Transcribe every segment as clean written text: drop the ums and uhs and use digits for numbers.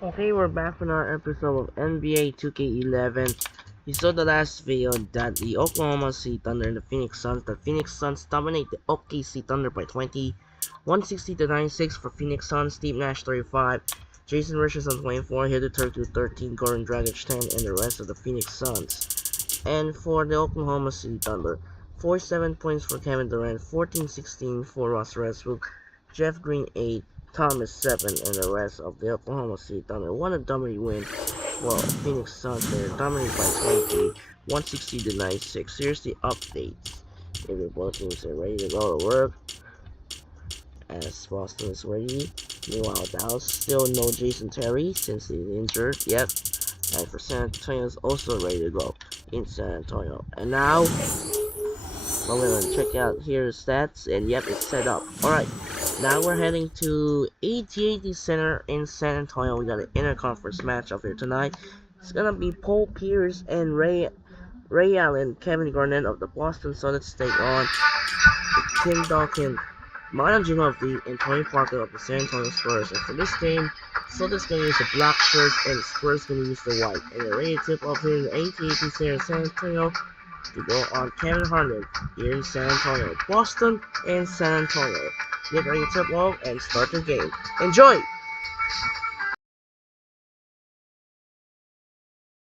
Okay, we're back with another episode of NBA 2K11. You saw the last video that the Oklahoma City Thunder and the Phoenix Suns dominate the OKC Thunder by 20, 160 to 96 for Phoenix Suns, Steve Nash 35, Jason Richardson 24, Hitter 13, Gordon Dragic 10, and the rest of the Phoenix Suns. And for the Oklahoma City Thunder, 47 points for Kevin Durant, 14-16 for Russell Westbrook, Jeff Green 8, Thomas 7, and the rest of the Oklahoma City Thunder. What a dominant win. Well, Phoenix Suns, they're dominated by 23, 160 to 96. Here's the updates. If both teams are ready to go to work, as Boston is ready. Meanwhile, Dallas still no Jason Terry since he's injured. Yep. And for San Antonio is also ready to go in San Antonio. And now I'm gonna check out here the stats, and yep, it's set up. Alright, now we're heading to AT&T Center in San Antonio. We got an interconference matchup here tonight. It's gonna be Paul Pierce and Ray Allen, Kevin Garnett of the Boston Celtics take on Tim Duncan, Manu Ginobili, and Tony Parker of the San Antonio Spurs. And for this game, Celtics gonna use the black shirts and the Spurs gonna use the white. And they're ready to tip off here in the AT&T Center in San Antonio to go on Kevin Harlan here in San Antonio, Boston, and San Antonio. Get ready to tip off and start the game. Enjoy!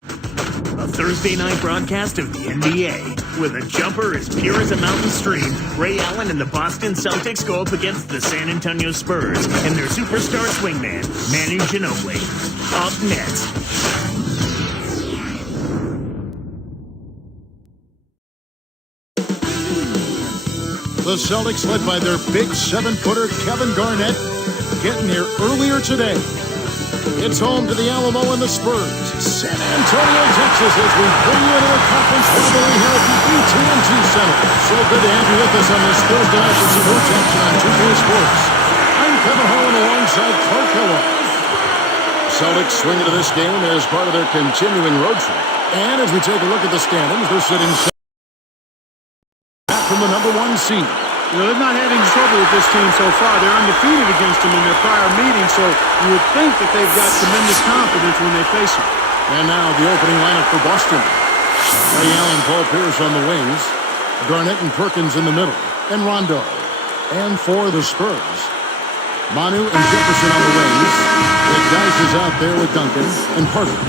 A Thursday night broadcast of the NBA. With a jumper as pure as a mountain stream, Ray Allen and the Boston Celtics go up against the San Antonio Spurs and their superstar swingman, Manu Ginobili. Up next. The Celtics, led by their big seven-footer Kevin Garnett, getting here earlier today. It's home to the Alamo and the Spurs, San Antonio, Texas, as we bring you into a conference rivalry here at the AT&T Center. So good to have you with us on this Thursday night for some hoops action on 2K Sports. I'm Kevin Harlan alongside Clark Keller. Celtics swing into this game as part of their continuing road trip. And as we take a look at the standings, they're sitting back from the #1 seed. You know, they've not had any trouble with this team so far. They're undefeated against them in their prior meetings, so you would think that they've got tremendous confidence when they face them. And now the opening lineup for Boston. Ray Allen, Paul Pierce on the wings, Garnett and Perkins in the middle, and Rondo. And for the Spurs, Manu and Jefferson on the wings. It dices out there with Duncan and Parker.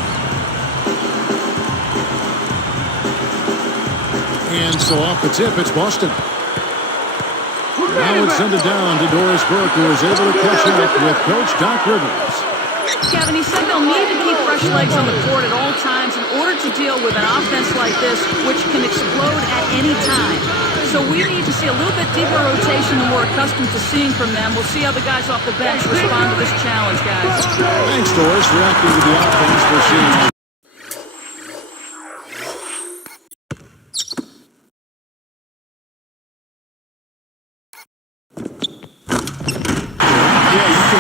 And so off the tip, it's Boston. Now it's sent it down to Doris Burke, who is able to catch up with Coach Doc Rivers. Kevin, he said they'll need to keep fresh legs on the court at all times in order to deal with an offense like this, which can explode at any time. So we need to see a little bit deeper rotation than we're accustomed to seeing from them. We'll see how the guys off the bench respond to this challenge, guys. Thanks, Doris, reacting to the offense we're seeing.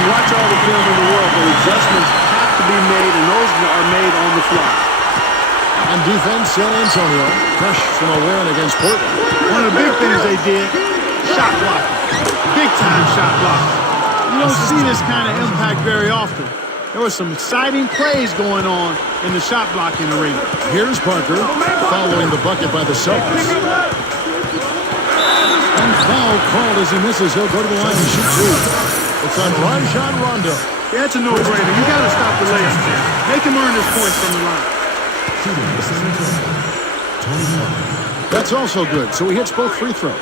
Watch all the film in the world, but adjustments have to be made, and those are made on the fly. On defense, San Antonio, fresh from a win against Portland. One of the big things they did, shot blocking. Big-time shot blocking. You don't see this kind of impact very often. There were some exciting plays going on in the shot blocking arena. Here's Parker, following the bucket by the Celtics. And foul called as he misses. He'll go to the line and shoot two. It's on Rajon Rondo. Yeah, it's a no-brainer. You got to stop the layup there. Make him earn his points from the line. That's also good, so he hits both free throws.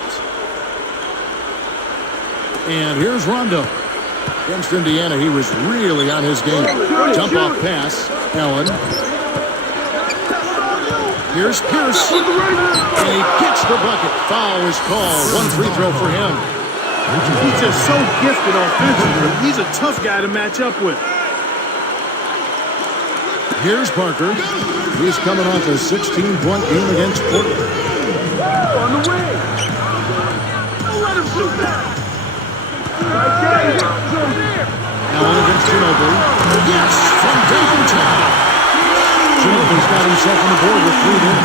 And here's Rondo. Against Indiana, he was really on his game. Jump-off pass. Allen. Here's Pierce. And he gets the bucket. Foul is called. One free throw for him. He's just so gifted offensively. He's a tough guy to match up with. Here's Parker. He's coming off a 16-point game against Portland. On the way. Don't let him shoot that. Allen against Ginobili. Yes, from downtown. Ginobili's got himself on the board with 3 in.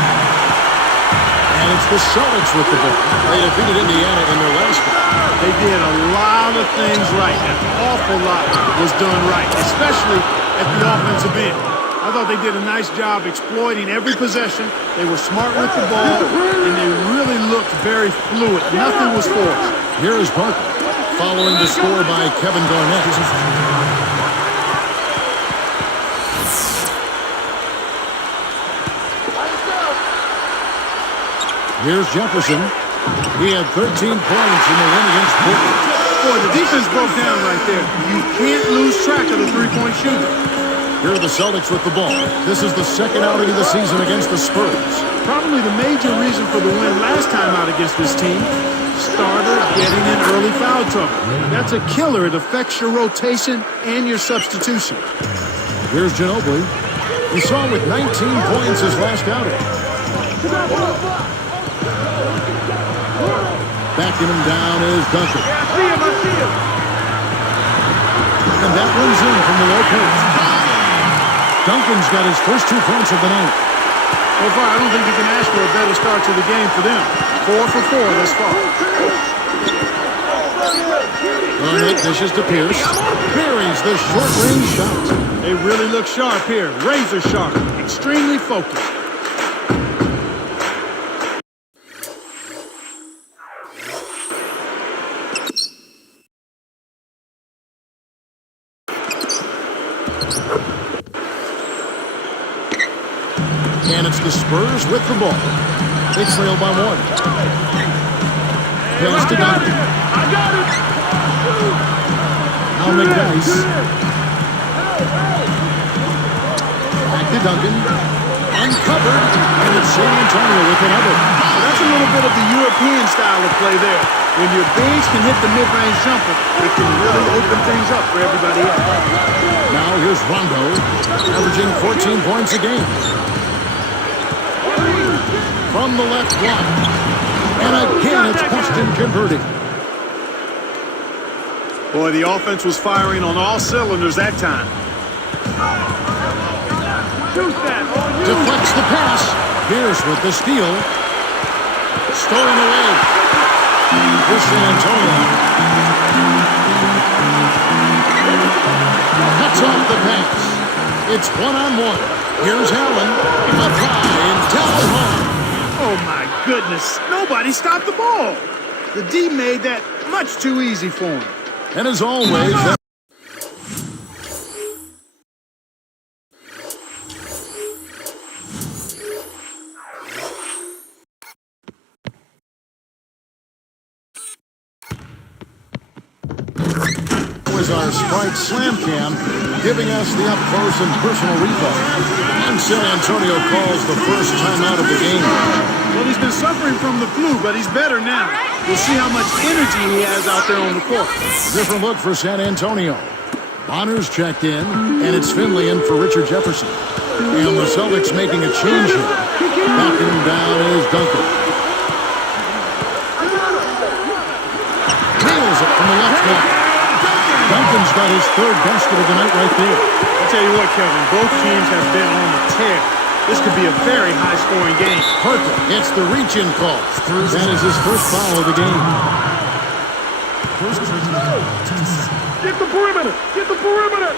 And it's the Celtics with the ball. They defeated Indiana in their last game. They did a lot of things right. An awful lot was done right, especially at the offensive end. I thought they did a nice job exploiting every possession. They were smart with the ball, and they really looked very fluid. Nothing was forced. Here is Parker, following the score by Kevin Garnett. Here's Jefferson. He had 13 points in the win against Portland. Boy, the defense broke down right there. You can't lose track of the three-point shooter. Here are the Celtics with the ball. This is the second outing of the season against the Spurs. Probably the major reason for the win last time out against this team. Starter getting in early foul trouble. That's a killer. It affects your rotation and your substitution. Here's Ginobili. We saw him with 19 points his last outing. Backing him down is Duncan. And that one's in from the low post. Duncan's got his first 2 points of the night. So far, I don't think you can ask for a better start to the game for them. 4 for 4 thus far. Garnett dishes to Pierce. Buries the short-range shot. They really look sharp here. Razor sharp. Extremely focused. And it's the Spurs with the ball. They trail by 1. Pass to Duncan. Now McDice. Back to Duncan. Uncovered. And it's San Antonio with another. That's a little bit of the European style of play there. When your bigs can hit the mid-range jumper, it can really open things up for everybody else. Now here's Rondo, averaging 14 points a game. From the left block. And again, it's Boston converting. Boy, the offense was firing on all cylinders that time. Deflects the pass. Pierce with the steal. Stolen away. For San Antonio. Cuts off the pass. It's one-on-one. Here's Allen. Up high and down home. Oh, my goodness. Nobody stopped the ball. The D made that much too easy for him. And as always, that was our Sprite Slam Cam, giving us the up-close and personal replay. And San Antonio calls the first timeout of the game. Well, he's been suffering from the flu, but he's better now. We'll see how much energy he has out there on the court. Different look for San Antonio. Bonner's checked in, and it's Finley in for Richard Jefferson. And the Celtics making a change here. Backing him down is Duncan. Nails it from the left block. Duncan's got his third basket of the night right there. I'll tell you what, Kevin, both teams have been on the tear. This could be a very high-scoring game. Parker gets the reach-in call. That is his first foul of the game. Get the perimeter! Get the perimeter!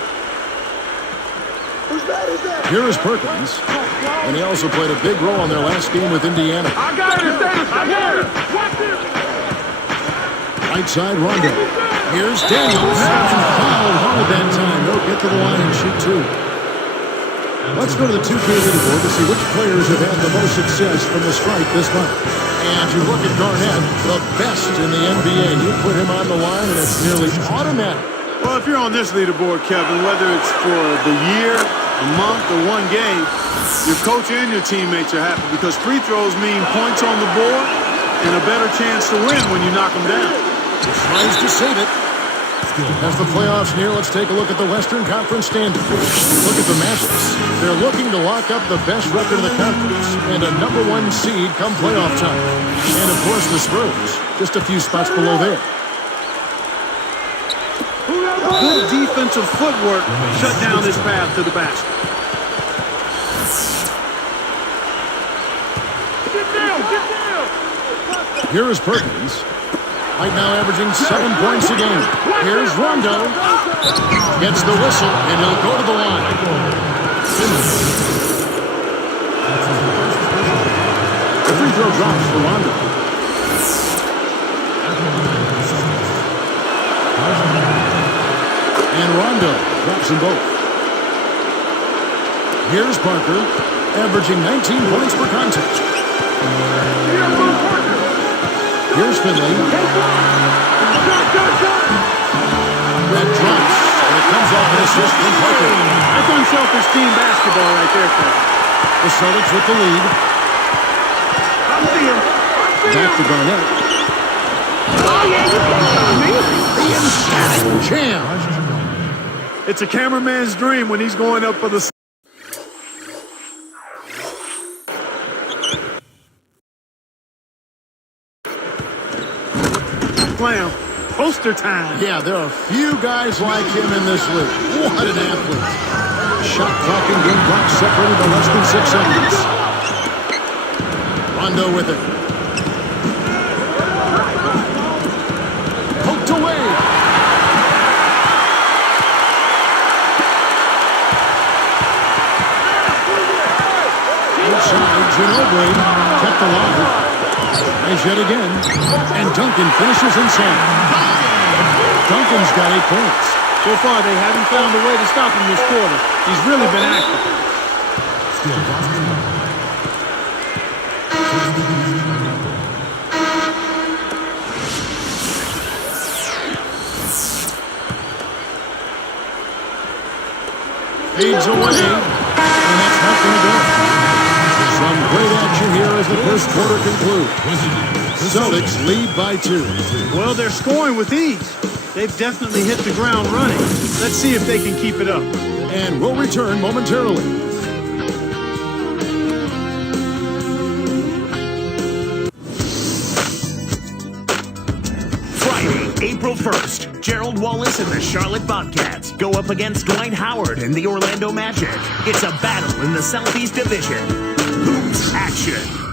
Who's that? Here is Perkins. And he also played a big role in their last game with Indiana. I got it, Davis! I got it! Watch this! Right side, Rondo. Here's Daniels. Fouled hard that time. They'll get to the line and shoot 2. Let's go to the 2K leaderboard to see which players have had the most success from the stripe this month. And you look at Garnett, the best in the NBA. You put him on the line, and it's nearly automatic. Well, if you're on this leaderboard, Kevin, whether it's for the year, a month, or one game, your coach and your teammates are happy because free throws mean points on the board and a better chance to win when you knock them down. Tries to save it. As the playoffs near, let's take a look at the Western Conference standings. Look at the Mavericks. They're looking to lock up the best record of the conference and a #1 seed come playoff time. And, of course, the Spurs, just a few spots below there. Good defensive footwork shut down his path to the basket. Here is Perkins. Right now averaging 7 points a game. Here's Rondo. Gets the whistle, and he'll go to the line. The free throw drops for Rondo. And Rondo drops them both. Here's Parker, averaging 19 points per contest. Here's Finley. That drops, and it comes off an assist from Parker. That's unselfish team basketball right there, Kevin. The Celtics with the lead. Back to Garnett. The emphatic jam. It's a cameraman's dream when he's going up for the... Slam. Poster time. Yeah, there are a few guys like him in this league. What an athlete. Shot clock and game clock separated by less than 6 seconds. Rondo with it. Poked away. Outside, Ginobili kept alive. Nice yet again. And Duncan finishes inside. Duncan's got 8 points. So far, they haven't found a way to stop him this quarter. He's really been active. Fades away, and that's not going to go. Some great action here as the first quarter concludes. Celtics lead by 2. Well, they're scoring with ease. They've definitely hit the ground running. Let's see if they can keep it up. And we'll return momentarily. Friday, April 1st, Gerald Wallace and the Charlotte Bobcats go up against Dwight Howard and the Orlando Magic. It's a battle in the Southeast Division. Hoops action.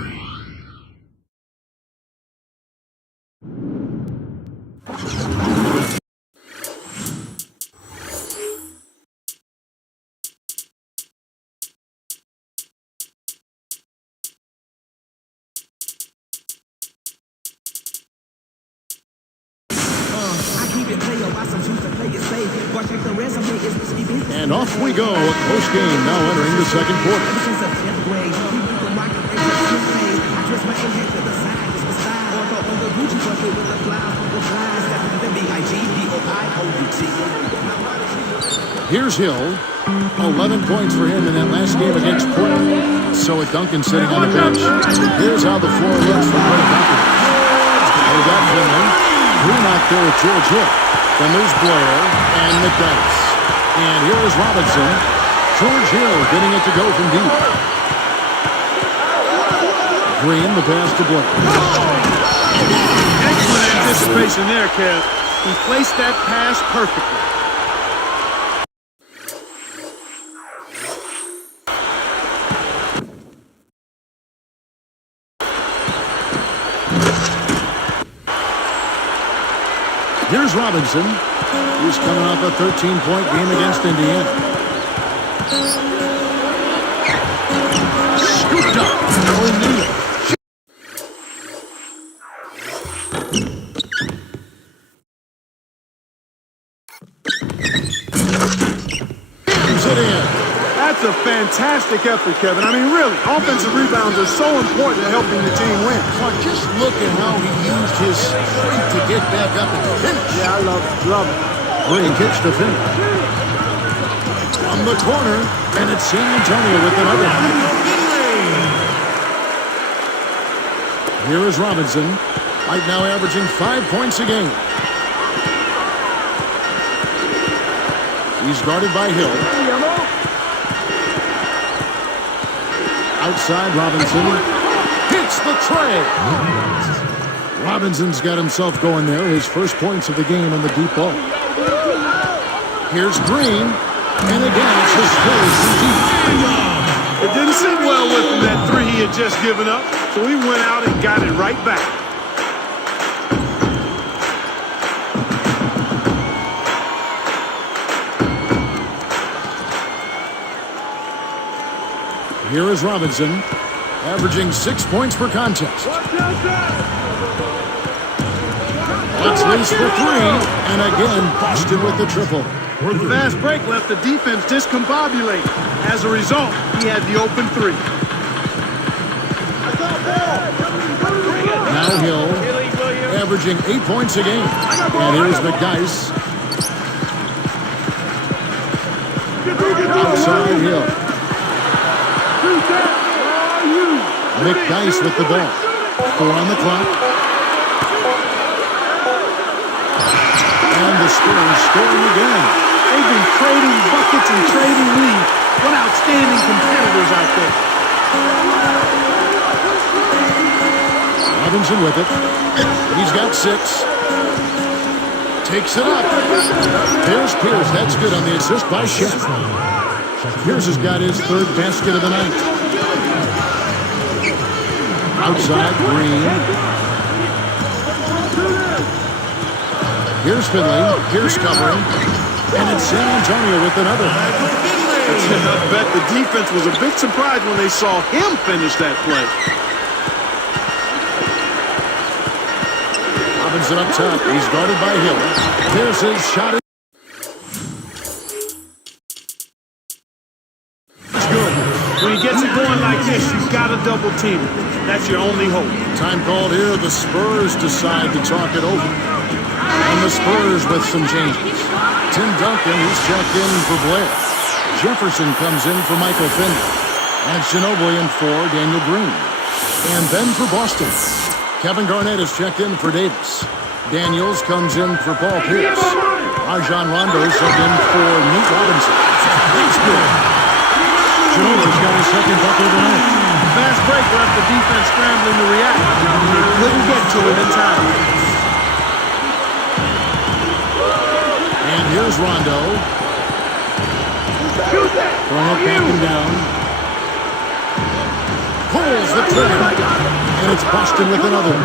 And off we go. Post game now entering the second quarter. Here's Hill. 11 points for him in that last game against Portland. So with Duncan sitting on the bench. Here's how the floor looks for Brett Duncan. They got Finley. Green out there with George Hill. Then there's Blair and McDyess. And here is Robinson. George Hill getting it to go from deep. Green, the pass to Blair. Excellent anticipation there, Kev. He placed that pass perfectly. Here's Robinson. He's coming off a 13-point game against Indiana. Scooped up. O'Neal. Hams it in. That's a fantastic effort, Kevin. I mean, really, offensive rebounds are so important to helping the team win. Well, just look at how he used his strength to get back up and finish. Yeah, I love it. Love it. Green kicks to finish. From the corner, and it's San Antonio with another. Here is Robinson, right now averaging 5 points a game. He's guarded by Hill. Outside, Robinson hits the tray. Robinson's got himself going there. His first points of the game on the deep ball. Here's Green, and again it's his third from deep. It didn't sit well with him, that three he had just given up, so he went out and got it right back. Here is Robinson, averaging 6 points per contest. Let's loose for three, and again, Boston with the triple. The fast break left the defense discombobulated. As a result, he had the open three. Now Hill, averaging 8 points a game. And here's McDice. Outside Hill. McDice with the ball. 4 on the clock. And the Spurs scoring again. They've been trading buckets and trading leads. What outstanding competitors out there. Robinson with it. He's got 6. Takes it up. There's Pierce. That's good on the assist by Shep. Pierce has got his 3rd basket of the night. Outside Green. Here's Finley. Pierce covering. And it's San Antonio with another. I bet the defense was a bit surprised when they saw him finish that play. Robinson up top. He's guarded by Hill. Pierce's shot is good. When he gets it going like this, you've got to double team it. That's your only hope. time called here. The Spurs decide to talk it over. And the Spurs with some changes. Tim Duncan, he's checked in for Blair. Jefferson comes in for Michael Finley. And Ginobili in for Daniel Green. And then for Boston, Kevin Garnett is checked in for Davis. Daniels comes in for Paul Pierce. Rajon Rondo subbed in for Nate Robinson. That's good. Ginobili's got his second bucket of the night. Fast break left the defense scrambling to react. They couldn't get to it in time. And here's Rondo. Garnett backing down. Pulls the trigger. And it's Boston with another.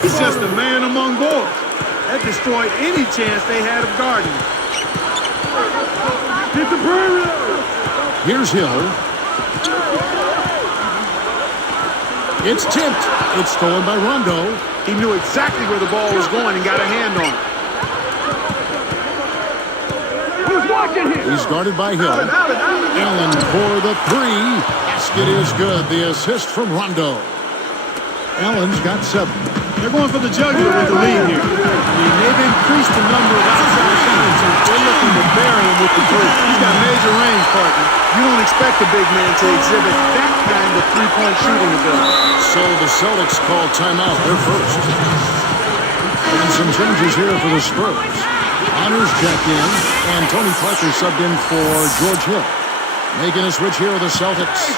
He's just a man among boys. That destroyed any chance they had of guarding. Hit the perimeter. Here's Hill. It's tipped. It's stolen by Rondo. He knew exactly where the ball was going and got a hand on it. Who's watching here? He's guarded by Hill. Allen for the three. Basket is good. The assist from Rondo. Allen's got 7. They're going for the jugular with the lead here. I mean, they've increased the number of outside shots, and they're looking to bury him with the three. He's got major range, partner. You don't expect a big man to exhibit that kind of three-point shooting ability. So the Celtics call timeout. They're first. And some changes here for the Spurs. Honors checked in, and Tony Parker subbed in for George Hill. Making a switch here with the Celtics.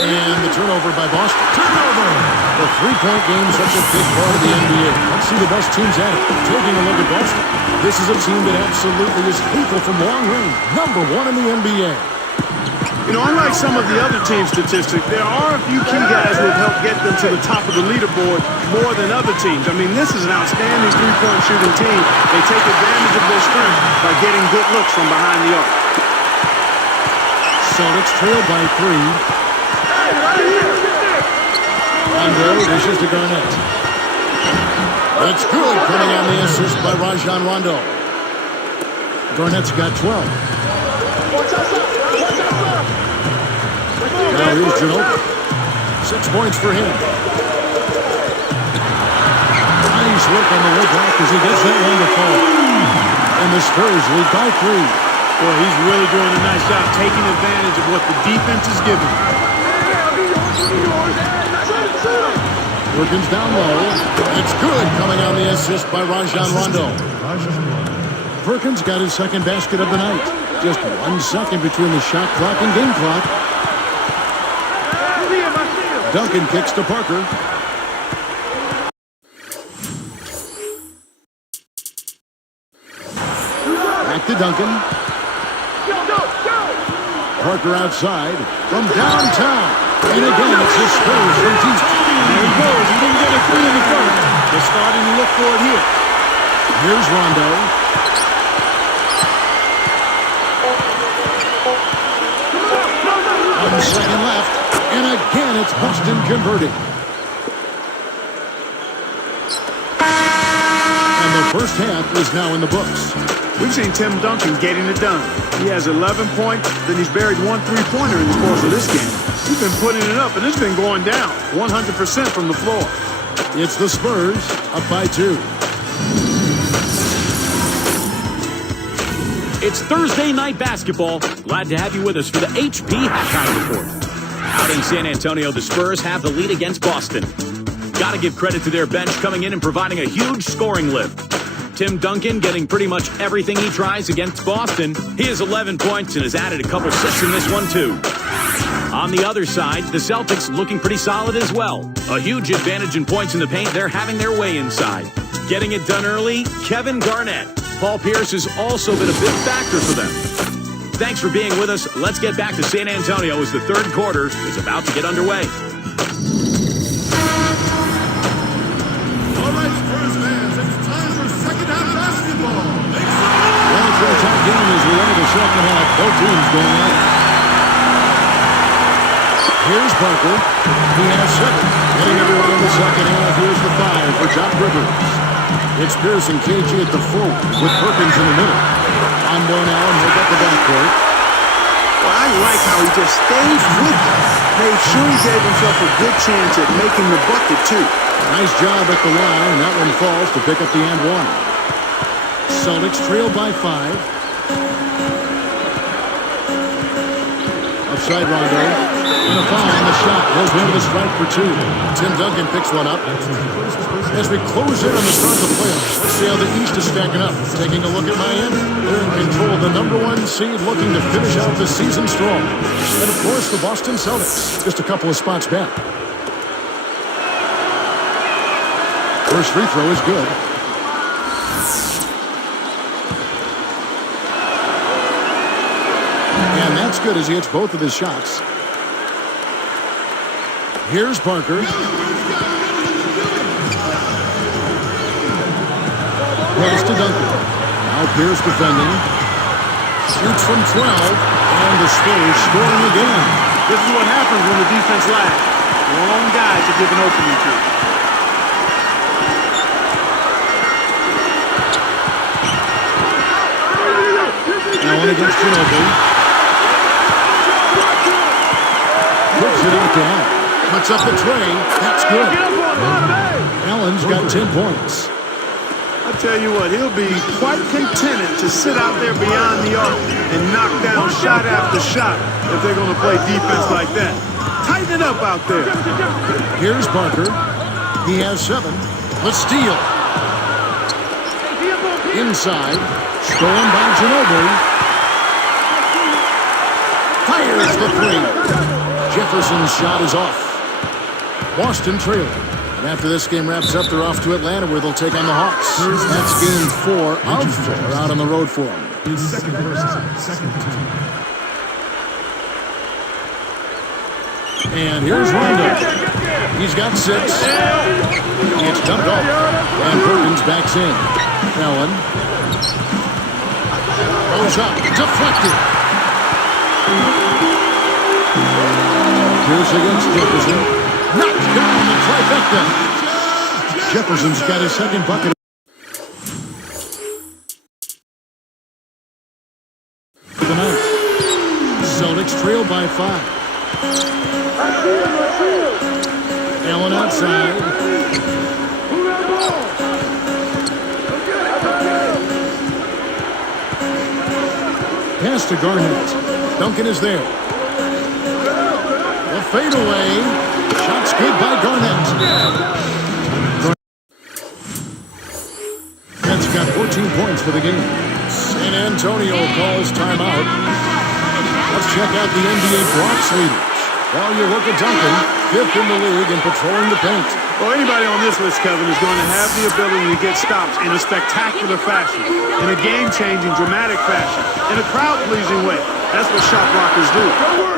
And the turnover by Boston. Turnover! The three-point game is such a big part of the NBA. Let's see the best teams at it. Taking a look at Boston. This is a team that absolutely is lethal from long range. Number 1 in the NBA. You know, unlike some of the other team statistics, there are a few key guys who have helped get them to the top of the leaderboard more than other teams. I mean, this is an outstanding three-point shooting team. They take advantage of their strength by getting good looks from behind the arc. Celtics trail by 3. Rondo dishes to Garnett. That's good, coming on the assist by Rajon Rondo. Garnett's got 12. Now here's Ginobili. 6 points for him. Nice work on the way back as he gets that one to fall. And the Spurs lead by 3. Boy, he's really doing a nice job taking advantage of what the defense is giving. Perkins down low. It's good, coming on the assist by Rajon Rondo. Perkins got his second basket of the night. Just 1 second between the shot clock and game clock. Duncan kicks to Parker. Back to Duncan. Parker outside from downtown. And again, it's the Spurs from deep. There he goes. He didn't get a 3 in the first. They're starting to look for it here. Here's Rondo. 1 second left. And again, it's Boston converting. And the first half is now in the books. We've seen Tim Duncan getting it done. He has 11 points, then he's buried 1 3-pointer in the course of this game. He's been putting it up, and it's been going down 100% from the floor. It's the Spurs up by 2. It's Thursday night basketball. Glad to have you with us for the HP Halftime Report. Out in San Antonio, the Spurs have the lead against Boston. Got to give credit to their bench coming in and providing a huge scoring lift. Tim Duncan getting pretty much everything he tries against Boston. He has 11 points and has added a couple assists in this one, too. On the other side, the Celtics looking pretty solid as well. A huge advantage in points in the paint. They're having their way inside. Getting it done early, Kevin Garnett. Paul Pierce has also been a big factor for them. Thanks for being with us. Let's get back to San Antonio as the third quarter is about to get underway. All right, Spurs fans, it's time for second half basketball. Well, it's a tight game as we enter the second half. Both teams going at it. Here's Parker. He has 7. Getting everyone in the second half. Here's the 5 for Doc Rivers. It's Pierce and KG at the forward with Perkins in the middle. Rondo now and make up the backcourt. Well, I like how he just stayed with them. Made sure he gave himself a good chance at making the bucket, too. Nice job at the line, and that one falls to pick up the and one. Celtics trail by 5. Upside Rondo. And a foul on the shot. Goes into the strike for 2. Tim Duncan picks one up. As we close in on the start of the playoffs, let's see how the East is stacking up. Taking a look at Miami. They're in control of the #1 seed, looking to finish out the season strong. And of course, the Boston Celtics, just a couple of spots back. First free throw is good. And that's good as he hits both of his shots. Here's Parker. Pass to Duncan. Now Pierce defending. Shoots from 12. And the Spurs scoring again. This is what happens when the defense lags. Wrong guy to give an opening to. Allen against Ginobili. Puts it out to Allen. Cuts up the tray. That's good. Allen's got 10 points. I tell you what, he'll be quite contented to sit out there beyond the arc and knock down shot after shot if they're going to play defense like that. Tighten it up out there. Here's Parker. He has 7. The steal. Inside. Stolen by Ginobili. Fires the 3. Jefferson's shot is off. Boston trailing. And after this game wraps up, they're off to Atlanta where they'll take on the Hawks. That's game 4 of 4 out on the road for them. And here's Rondo. He's got 6. It's dumped off. And Perkins backs in. Allen. Goes up. Deflected. Pierce against Jefferson. Knocked down the trifecta. Jefferson's got his second bucket. Tonight. Celtics trail by 5. Allen outside. Pass to Garnett. Duncan is there. The fadeaway. Shot's good by Garnett. Garnett's got 14 points for the game. San Antonio calls timeout. Let's check out the NBA blocks leaders. While you look at Duncan, 5th in the league and patrolling the paint. Well, anybody on this list, Kevin, is going to have the ability to get stops in a spectacular fashion, in a game-changing, dramatic fashion, in a crowd-pleasing way. That's what shot blockers do.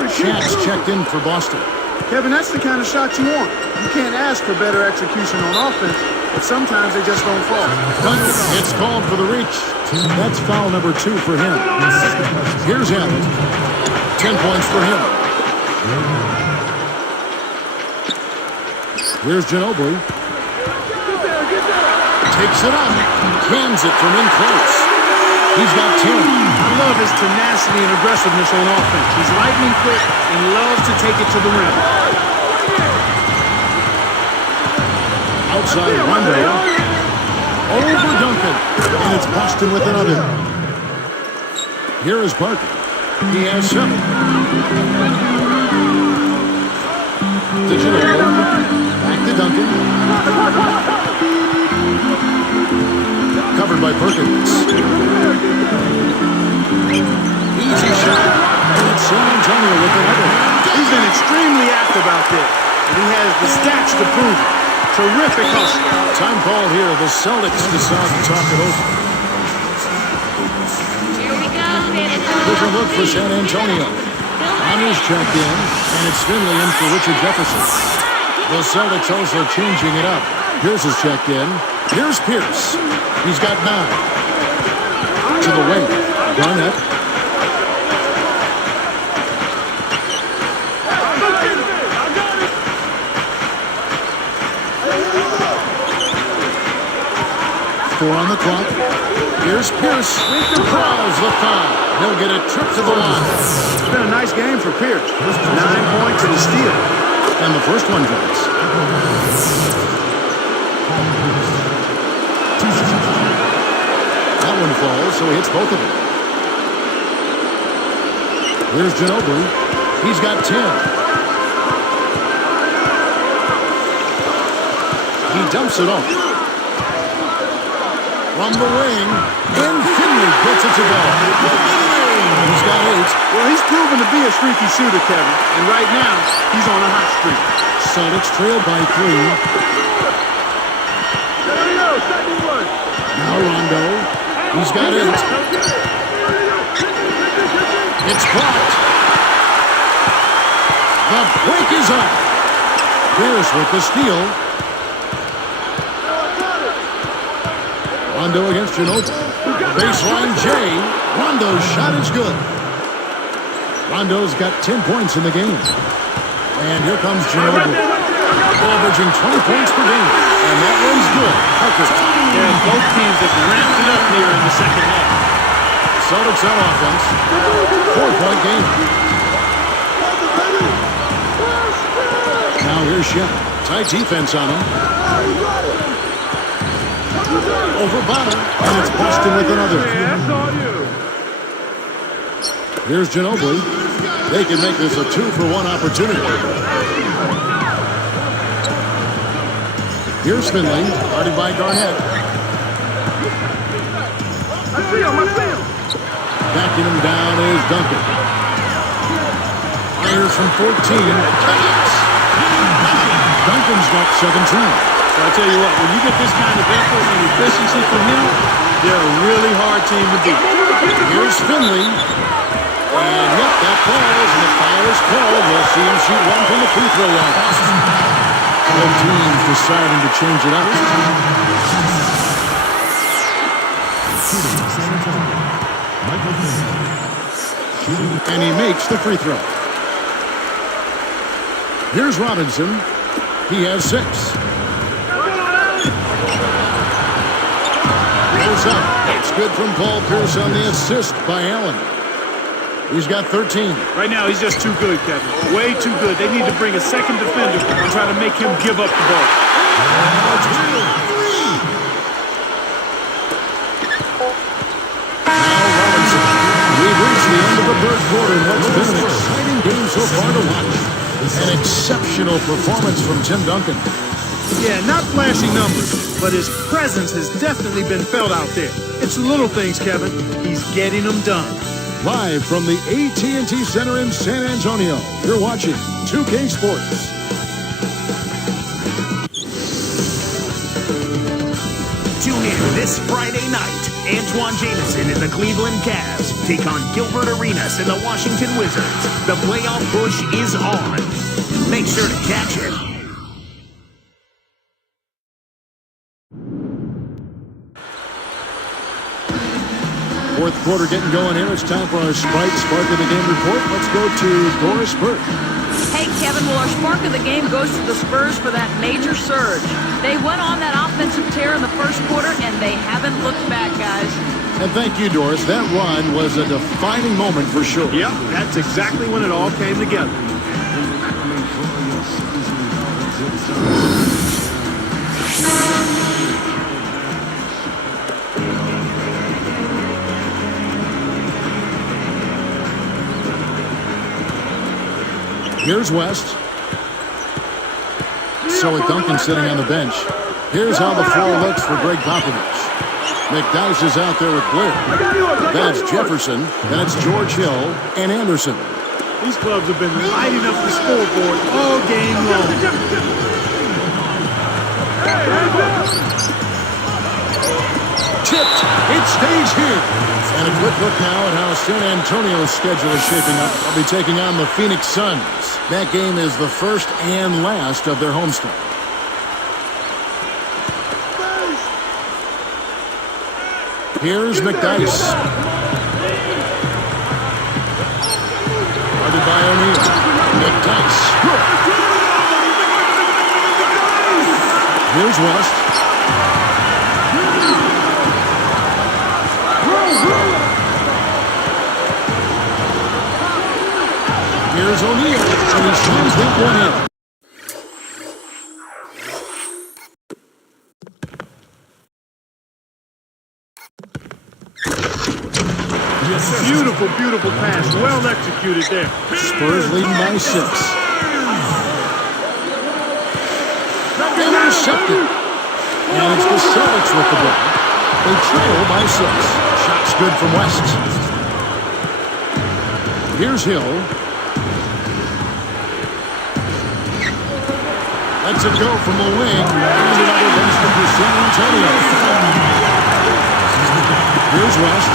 Shaq's checked in for Boston. Kevin, that's the kind of shot you want. You can't ask for better execution on offense, but sometimes they just don't fall. Duncan, it's called for the reach. That's foul number 2 for him. Here's Allen. 10 points for him. Here's Ginobili. Takes it up. Cans it from in close. He's got 10. I love his tenacity and aggressiveness on offense. He's lightning quick and loves to take it to the rim. Outside Rondo. Over Duncan. And it's Boston with another. Here is Parker. He has 7. To Ginobili. Back to Duncan. Covered by Perkins. Easy shot. And it's San Antonio with another. He's been extremely active out there, and he has the stats to prove it. Terrific hustle. Time call here. The Celtics decide to talk it over. Different look for San Antonio. Honors checked in, and it's Finley in for Richard Jefferson. The Celtics also changing it up. Pierce is checked in. Here's Pierce. He's got 9. To the wing. Garnett. Four on the clock. Here's Pierce. Draws the foul. He'll get a trip to the line. It's been a nice game for Pierce. 9 points and a steal. And the first one drops. That one falls, so he hits both of them. Here's Ginobili. He's got 10. He dumps it off. From the wing, and Finley gets it to go. He's got 8. Well, he's proven to be a streaky shooter, Kevin. And right now, he's on a hot streak. Celtics trailed by 3. Now Rondo. He's got 8. It's blocked. The break is up. Pierce with the steal. Rondo against Ginobili. Baseline J. Rondo's shot is good. Rondo's got 10 points in the game. And here comes Ginobili. Averaging 20 points per game. And that one's good. Parker. Yeah, both teams have ramped it up here in the second half. Celtics on offense. 4-point game. Now here's Shep. Tight defense on him. Over bottom. And it's Boston with another. Here's Ginobili. They can make this a 2-for-1 opportunity. Here's Finley, guarded by Garnett. Backing him down is Duncan. Fires from 14. Connects. Duncan's got 17. So I tell you what, when you get this kind of effort and efficiency from him, they're a really hard team to beat. Here's Finley. And yep, that falls, and the foul is called. We'll see him shoot one from the free throw line. Both teams deciding to change it up. And he makes the free throw. Here's Robinson. He has 6. Goes up. It's good from Paul Pierce on the assist by Allen. He's got 13. Right now, he's just too good, Kevin. Way too good. They need to bring a second defender and try to make him give up the ball. Now Robinson. We've reached the end of the third quarter, and what's been an exciting game so far to watch. An exceptional performance from Tim Duncan. Yeah, not flashy numbers, but his presence has definitely been felt out there. It's the little things, Kevin. He's getting them done. Live from the AT&T Center in San Antonio, you're watching 2K Sports. Tune in this Friday night. Antoine Jameson and the Cleveland Cavs take on Gilbert Arenas and the Washington Wizards. The playoff push is on. Make sure to catch it. Fourth quarter getting going here. It's time for our Spark of the Game report. Let's go to Doris Burke. Hey, Kevin, well, our spark of the game goes to the Spurs for that major surge. They went on that offensive tear in the first quarter, and they haven't looked back, guys. And thank you, Doris. That run was a defining moment for sure. Yep, that's exactly when it all came together. Here's West. So with Duncan sitting on the bench, here's how the floor looks for Greg Popovich. McDyess is out there with Blair. Then it's Jefferson. Then it's George Hill and Anderson. These clubs have been lighting up the scoreboard all game long. Tipped. It stays here. And a quick look now at how San Antonio's schedule is shaping up. They'll be taking on the Phoenix Suns. That game is the first and last of their homestand. Here's McDyess. Guarded by O'Neal. McDyess. Here's West. Here's O'Neal, and he slams that one in. Beautiful, beautiful pass. Well executed there. Spurs leading by 6. Intercepted. And it's the Celtics with the ball. They trail by 6. Shot's good from West. Here's Hill. Lets it go from the wing. And another basket for San Antonio. Here's West.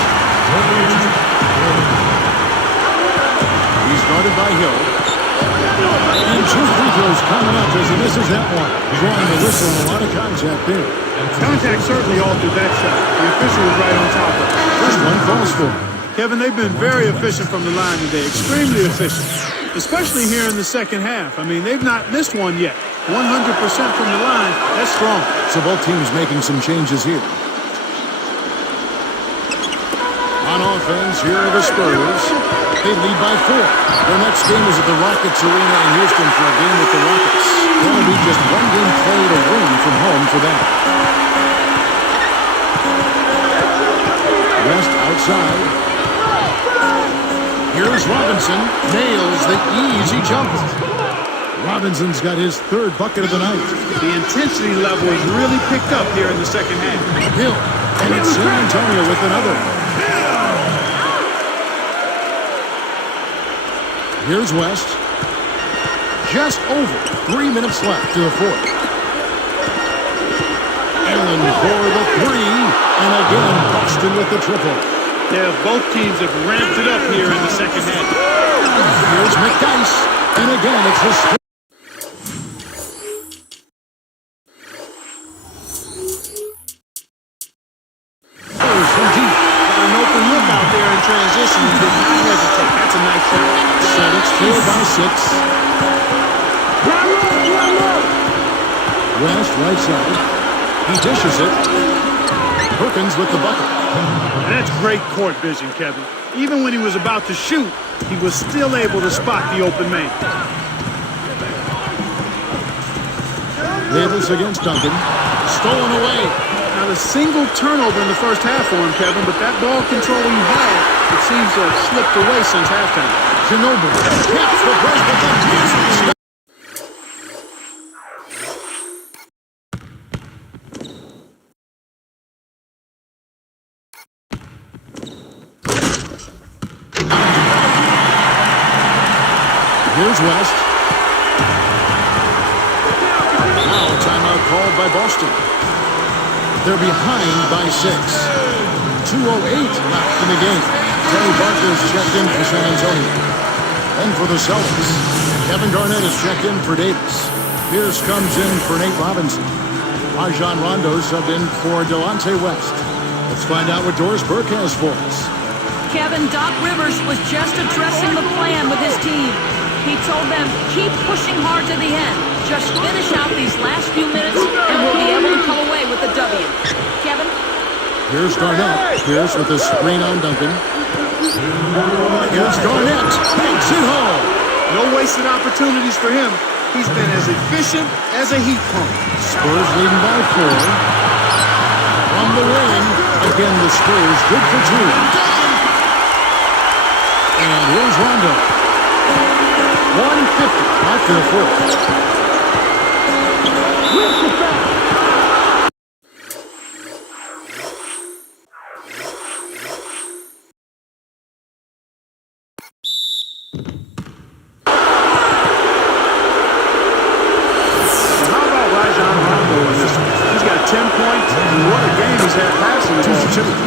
He's guarded by Hill. And 2 free throws coming up as he misses that one. Drawing the whistle and a lot of contact there. Contact certainly altered that shot. The official was right on top of it. First one falls for him. Kevin, they've been very efficient from the line today. Extremely efficient. Especially here in the second half. I mean, they've not missed one yet. 100% from the line. That's strong. So both teams making some changes here. On offense, here are the Spurs. They lead by 4. Their next game is at the Rockets Arena in Houston for a game with the Rockets. There'll be just one game played a win from home for them. West outside. Here's Robinson. Nails the easy jumper. Robinson's got his 3rd bucket of the night. The intensity level is really picked up here in the second half. Hill. And it's San Antonio with another. Here's West. Just over 3 minutes left to the 4th. Allen for the 3. And again, Boston with the triple. Yeah, both teams have ramped it up here in the second half. Here's McDyess. And again, it's the Spurs. From deep. Got an open look out there in transition and did not hesitate. That's a nice shot. Celtics trail by 6. West right side. He dishes it. Perkins with the bucket. That's great court vision, Kevin. Even when he was about to shoot, he was still able to spot the open man. Davis against Duncan. Stolen away. Not a single turnover in the first half for him, Kevin, but that ball control he had, it seems to have slipped away since halftime. Ginobili. Hits the break with the business. Here's West. Now timeout called by Boston. They're behind by 6. 2:08 left in the game. Tony Parker's checked in for San Antonio. And for the Celtics, Kevin Garnett is checked in for Davis. Pierce comes in for Nate Robinson. Rajon Rondo subbed in for Delonte West. Let's find out what Doris Burke has for us. Kevin, Doc Rivers was just addressing the plan with his team. He told them, keep pushing hard to the end. Just finish out these last few minutes, and we'll be able to come away with the W. Kevin? Here's Garnett. Pierce with a screen on Duncan. Here's Garnett. Takes it home. No wasted opportunities for him. He's been as efficient as a heat pump. Spurs leading by 4. From the wing, again the Spurs good for 2. And here's Rondo. 150 after the fourth.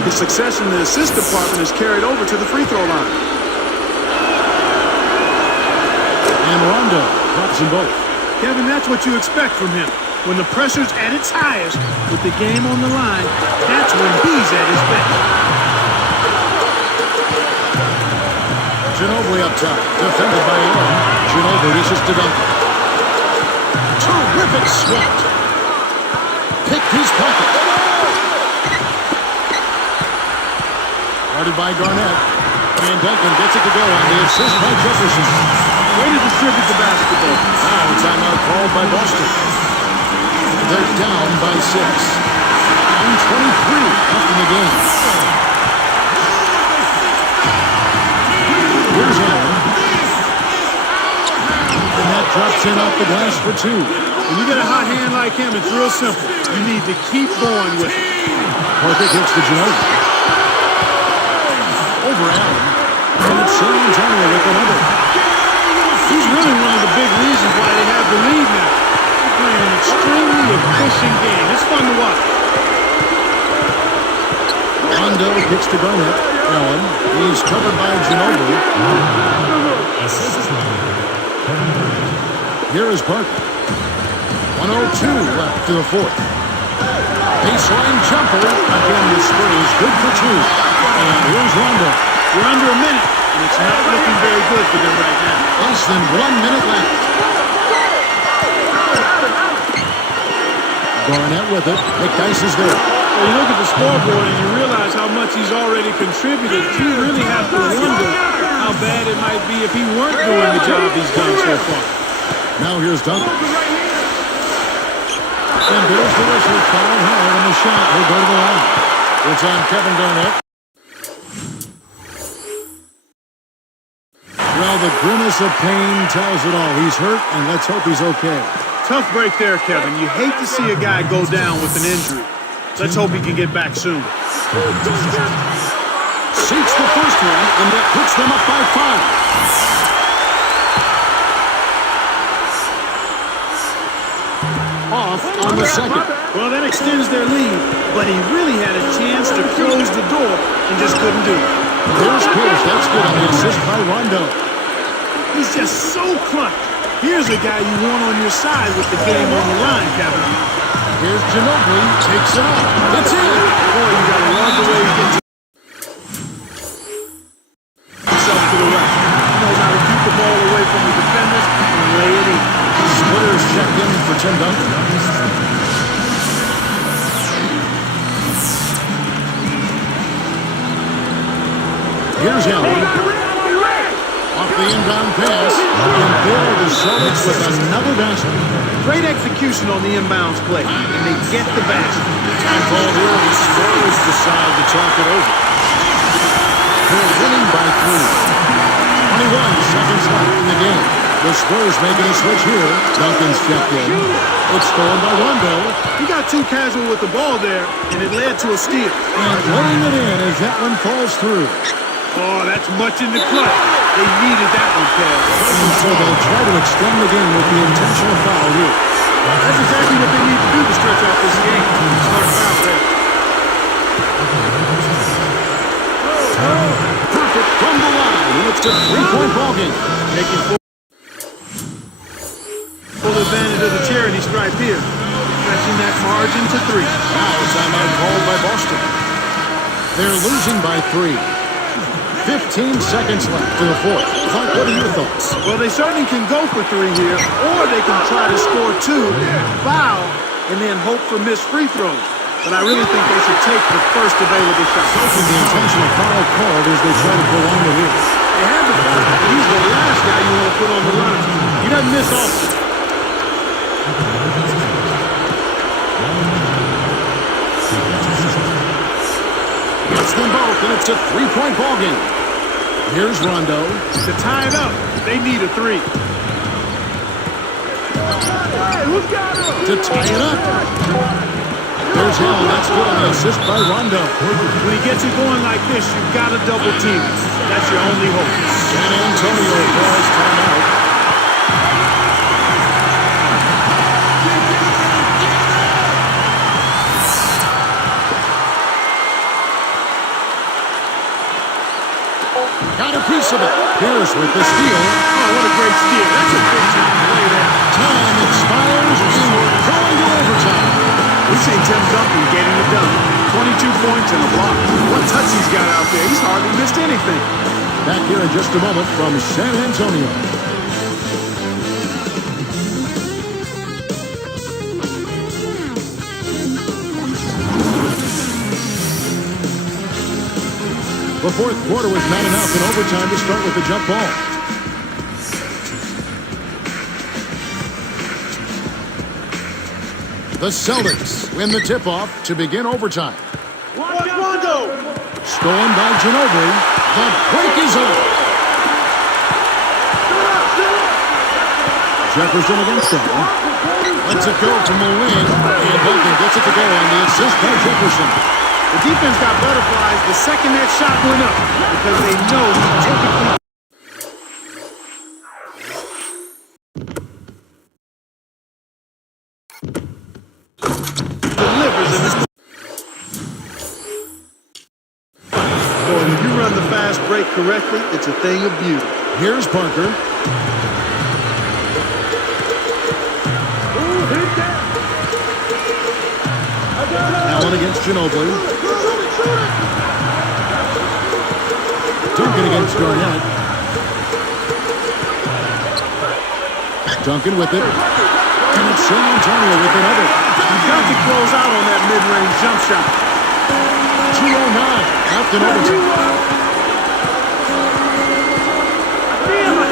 His success in the assist department is carried over to the free throw line. And Rondo drops them both. Kevin, that's what you expect from him. When the pressure's at its highest, with the game on the line, that's when he's at his best. Ginobili up top, defended by Allen. Ginobili dishes to Duncan. Terrific swat. Picked his pocket. Guarded by Garnett. And Duncan gets it to go on the assist by Jefferson. Way to distribute the basketball. Now timeout called by Boston. They're down by 6. 9:23 left in the game. Here's Allen. And that drops in off the glass for 2. When you get a hot hand like him, it's real simple. You need to keep going with it. Parker hits the Ginobili. Over Allen. And it's San Antonio with another. He's really one of the big reasons why they have the lead now. He's playing an extremely efficient game. It's fun to watch. Rondo kicks to Garnett. Allen. He's covered by Ginobili. Here is Parker. 1:02 left to the fourth. Baseline jumper. Again, the Spurs good for 2. And here's Rondo. We're under a minute, and it's not looking very good for them right now. Less than 1 minute left. Garnett with it. McDyess is there. Well, you look at the scoreboard and you realize how much he's already contributed. You really have to wonder how bad it might be if he weren't doing the job he's done so far. Now here's Duncan. And there's the whistle. Foul hard, and the shot will go to the line. It's on Kevin Garnett. Well, the grimace of pain tells it all. He's hurt, and let's hope he's okay. Tough break there, Kevin. You hate to see a guy go down with an injury. Let's hope he can get back soon. Sinks the first one, and that puts them up by 5. Off on the second. Well, that extends their lead, but he really had a chance to close the door and just couldn't do it. Here's Pierce. That's good on the assist by Rondo. He's just so clutch. Here's a guy you want on your side with the game on the line, Kevin. Here's Ginobili. Takes it off. It's in. Boy, you got to love the way he gets himself to the right. He knows how to keep the ball away from the defenders and lay it in. Splitters checked in for Tim Duncan. Here's Allen. Off the inbound pass. And there the Celtics with another basket. Great execution on the inbounds play, and they get the basket. Time called here. The Spurs decide to talk it over. They're winning by 3. 21 seconds left in the game. The Spurs making a switch here. Duncan's checked in. It's stolen by Rondo. He got too casual with the ball there, and it led to a steal. And laying it in as that one falls through. Oh, that's much in the clutch. They needed that one, Kev. And so they'll try to extend the game with the intentional foul here. That's exactly what they need to do to stretch out this game. Smart foul there. Perfect from the line. And it's a 3-point ball game. Making advantage of the charity stripe here, stretching that margin to 3. Now timeout called by Boston. They're losing by 3. 15 seconds left in the fourth. Clark, what are your thoughts? Well, they certainly can go for 3 here, or they can try to score 2, foul, and then hope for missed free throws. But I really think they should take the first available shot. Taking the intentional foul called as they try to prolong the lead. They have the foul. He's the last guy you want to put on the line. He doesn't miss often. Gets them both, and it's a 3-point ball game. Here's Rondo. To tie it up, they need a 3. To tie it up. There's Allen. That's good on the assist by Rondo. When he gets it going like this, you've got to double team it. That's your only hope. San Antonio calls timeout. Got a piece of it. Pierce with the steal. Oh, what a great steal. That's a big time play there. Time expires, and we're going to overtime. We've seen Tim Duncan getting it done. 22 points and a block. What touch he's got out there. He's hardly missed anything. Back here in just a moment from San Antonio. The fourth quarter was not enough in overtime to start with the jump ball. The Celtics win the tip-off to begin overtime. Rondo! Stolen by Ginobili. The break is over. Jefferson against Allen. Lets it go from the wing. And Duncan gets it to go on the assist by Jefferson. The defense got butterflies the second that shot went up because they know he typically delivers in this. Boy, when you run the fast break correctly, it's a thing of beauty. Here's Parker. Allen against Ginobili. Duncan against Garnett. Duncan with it. And it's San Antonio with another. You've got to close out on that mid-range jump shot. 2:09 left in overtime.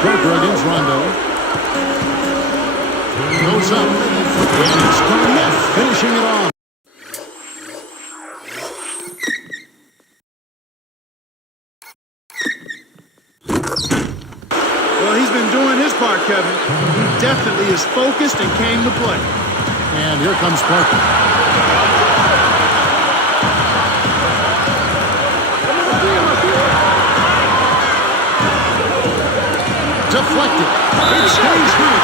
Parker against Rondo. Goes up. And it's Garnett finishing it off. Well, he's been doing his part, Kevin. He definitely is focused and came to play. And here comes Parker. Deflected. It stays here.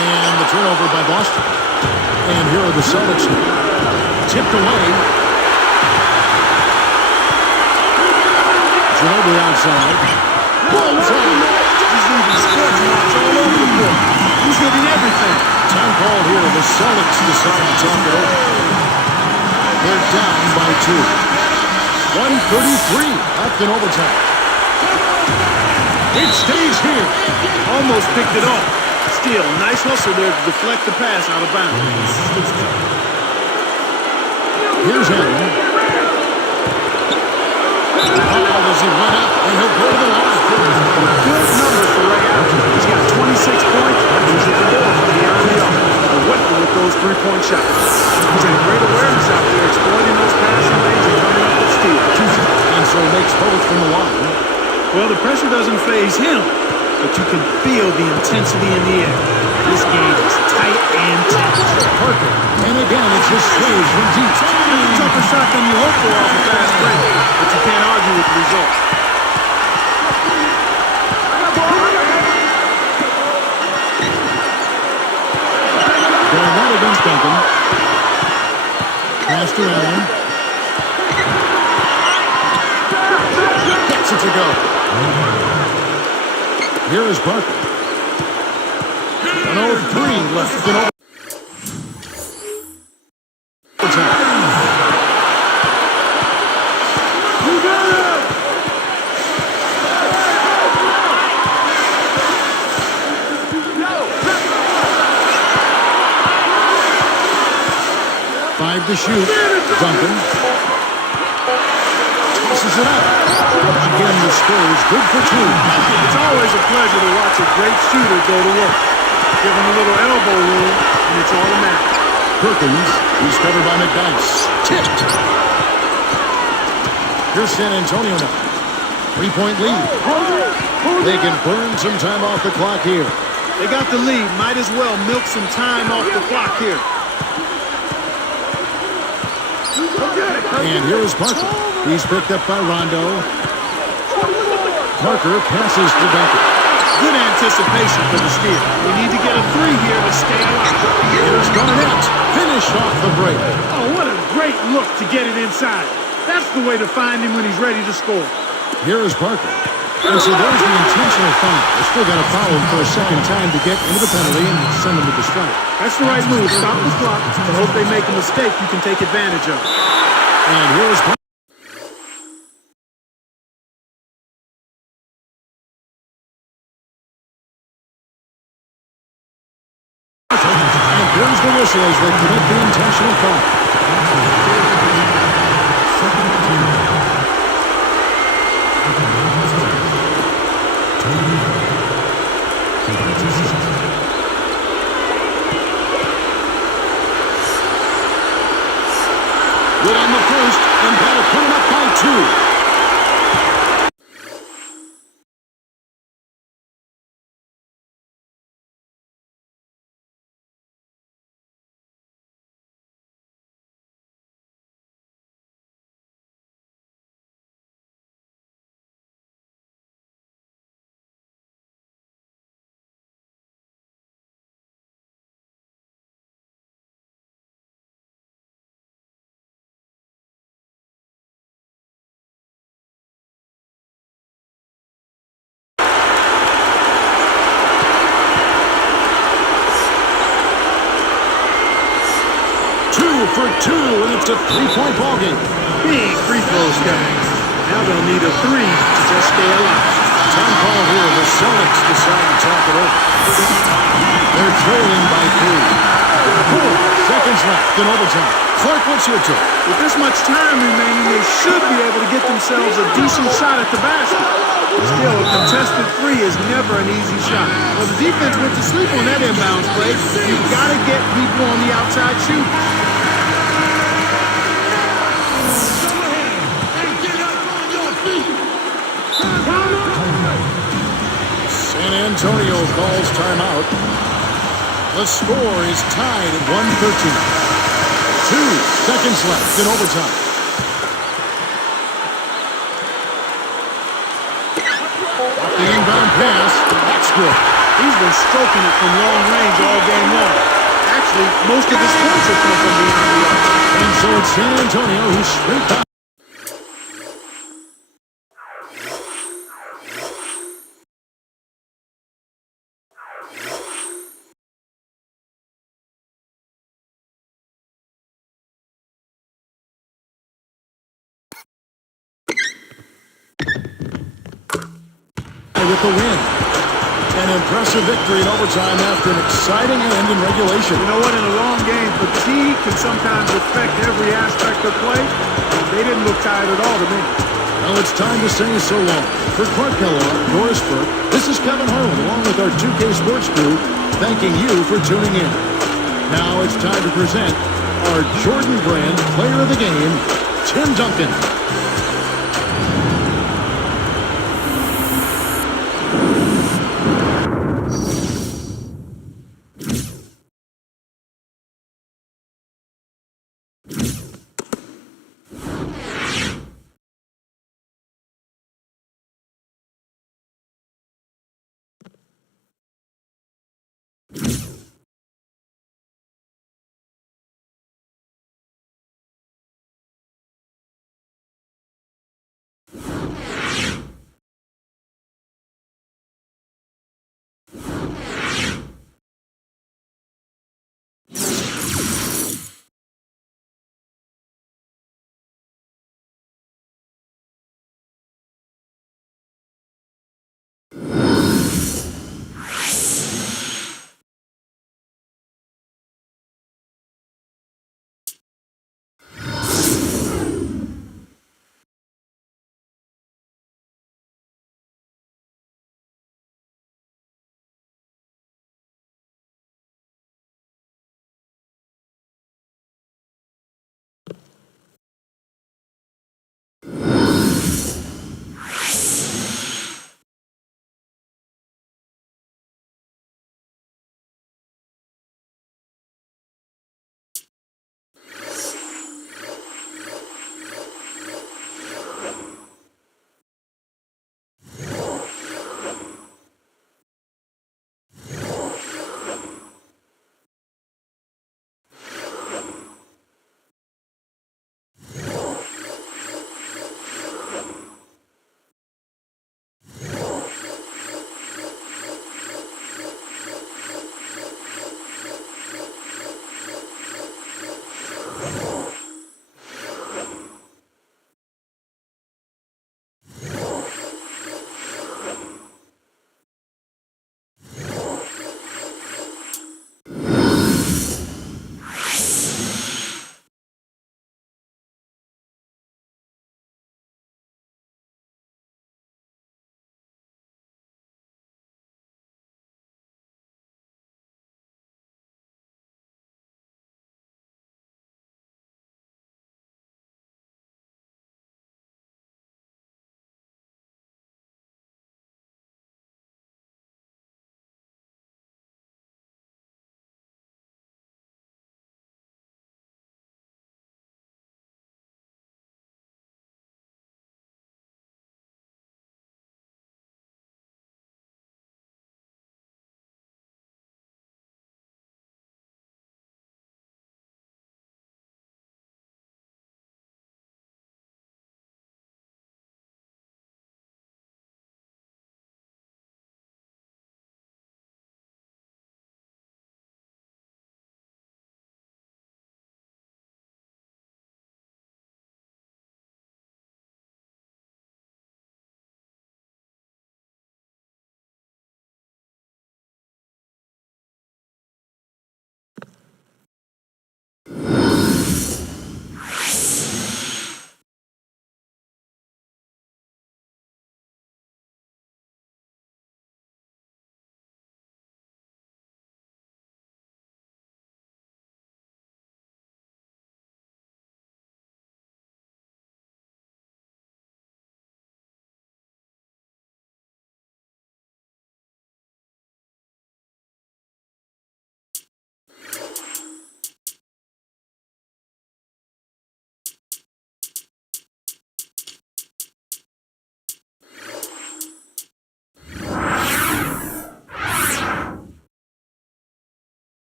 And the turnover by Boston. And here are the Celtics now. Tipped away. Ginobili outside. Bullseye. He's leaving sports marks all over the court. He's hitting everything. Time called here. The Celtics decide to talk it over. They're down by 2. 1:33 left in overtime. It stays here. Almost picked it off. Still, nice hustle there to deflect the pass out of bounds. Here's Allen. As he went up, and he'll go to the line. Good numbers for Ray Allen. He's got 26 points, and he's at the door for the early on. And waiting with those three-point shots. He's had great awareness out there, exploiting those passing lanes and coming up with steals. And so makes both from the line. Well, the pressure doesn't faze him, but you can feel the intensity in the air. This game is tight and tense. Parker. And again, it's just straight from deep. It's a tougher shot than you hope for off a fast break, but you can't argue with the result. Garnett against Duncan. Pass to Allen. to go. Here is Parker. 103 left in overtime. 5 to shoot. Duncan. Tosses it up. Again, the Spurs good for 2. It's always a pleasure to watch a great shooter go to work. Give him a little elbow room, and it's automatic. Perkins, he's covered by McDice. Tipped. Here's San Antonio now. 3-point lead. They can burn some time off the clock here. They got the lead. Might as well milk some time off the clock here. And here is Parker. He's picked up by Rondo. Parker passes to Duncan. Good anticipation for the steal. We need to get a 3 here to stay alive. Here's Garnett. Finish off the break. Oh, what a great look to get it inside. That's the way to find him when he's ready to score. Here is Parker. And so there's the intentional foul. They're still got to foul him for a second time to get into the penalty and send him to the strike. That's the right move. Stop the clock. I hope they make a mistake you can take advantage of. And here's Parker. And there's the whistle as they commit the intentional foul. Good on the first, and that'll put him up by 2. For 2, and it's a 3-point ballgame. Big free throws coming. Now they'll need a 3 to just stay alive. Time call here. The Celtics decide to talk it over. They're trailing by 3. 4 seconds left in overtime. Clark, what's your take? With this much time remaining, they should be able to get themselves a decent shot at the basket. Still, a contested 3 is never an easy shot. Well, the defense went to sleep on that inbounds play. You've got to get people on the outside shooting. San Antonio calls timeout. The score is tied at 113. 2 seconds left in overtime. Off the inbound pass. That's good. He's been stroking it from long range all game long. Actually, most of his points have come from behind the arc. And so it's San Antonio who's straight back. With the win. An impressive victory in overtime after an exciting end in regulation. You know what? In a long game, fatigue can sometimes affect every aspect of play. They didn't look tired at all to me. Well, it's time to say so long. For Clark Kellogg, Doris Burke, this is Kevin Harlan along with our 2K Sports crew, thanking you for tuning in. Now it's time to present our Jordan Brand Player of the Game, Tim Duncan.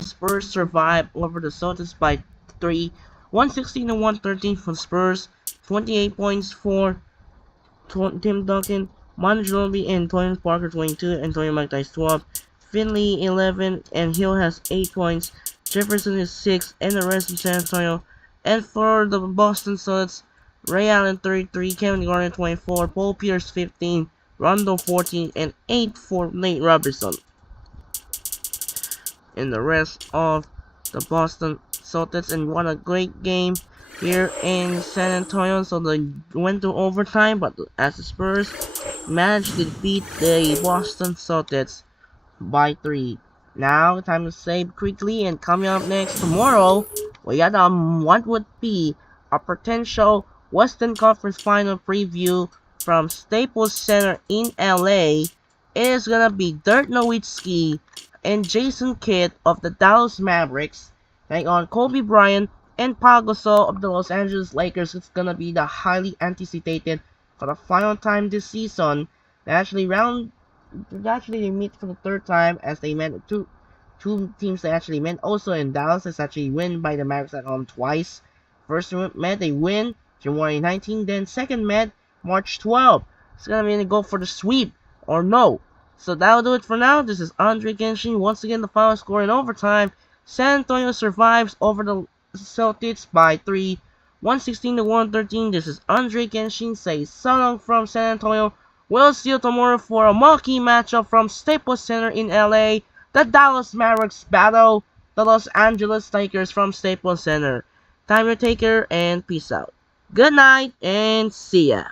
Spurs survive over the Celtics by 3, 116 to 113 for Spurs, 28 points for Tim Duncan, Manu Ginobili and Tony Parker 22, and Tony McDyess 12, Finley 11, and Hill has 8 points, Jefferson is 6, and the rest of San Antonio. And for the Boston Celtics, Ray Allen 33, Kevin Garnett 24, Paul Pierce 15, Rondo 14, and 8 for Nate Robinson. And the rest of the Boston Celtics, and what a great game here in San Antonio. So they went to overtime, but as the Spurs managed to defeat the Boston Celtics by 3. Now, time to save quickly, and coming up next tomorrow, we got what would be a potential Western Conference Final preview from Staples Center in LA. It is gonna be Dirk Nowitzki and Jason Kidd of the Dallas Mavericks take on Kobe Bryant and Pau Gasol of the Los Angeles Lakers. It's gonna be the highly anticipated for the final time this season. They actually meet for the third time, as they met two teams they actually met. Also in Dallas, it's actually win by the Mavericks at home twice. First met they win January 19, then second met March 12. It's gonna be a go for the sweep or no. So that'll do it for now. This is Andre Genshin. Once again, the final score in overtime. San Antonio survives over the Celtics by 3, 116 to 113. This is Andre Genshin. Say so long from San Antonio. We'll see you tomorrow for a marquee matchup from Staples Center in LA. The Dallas Mavericks battle the Los Angeles Lakers from Staples Center. Time to take care and peace out. Good night and see ya.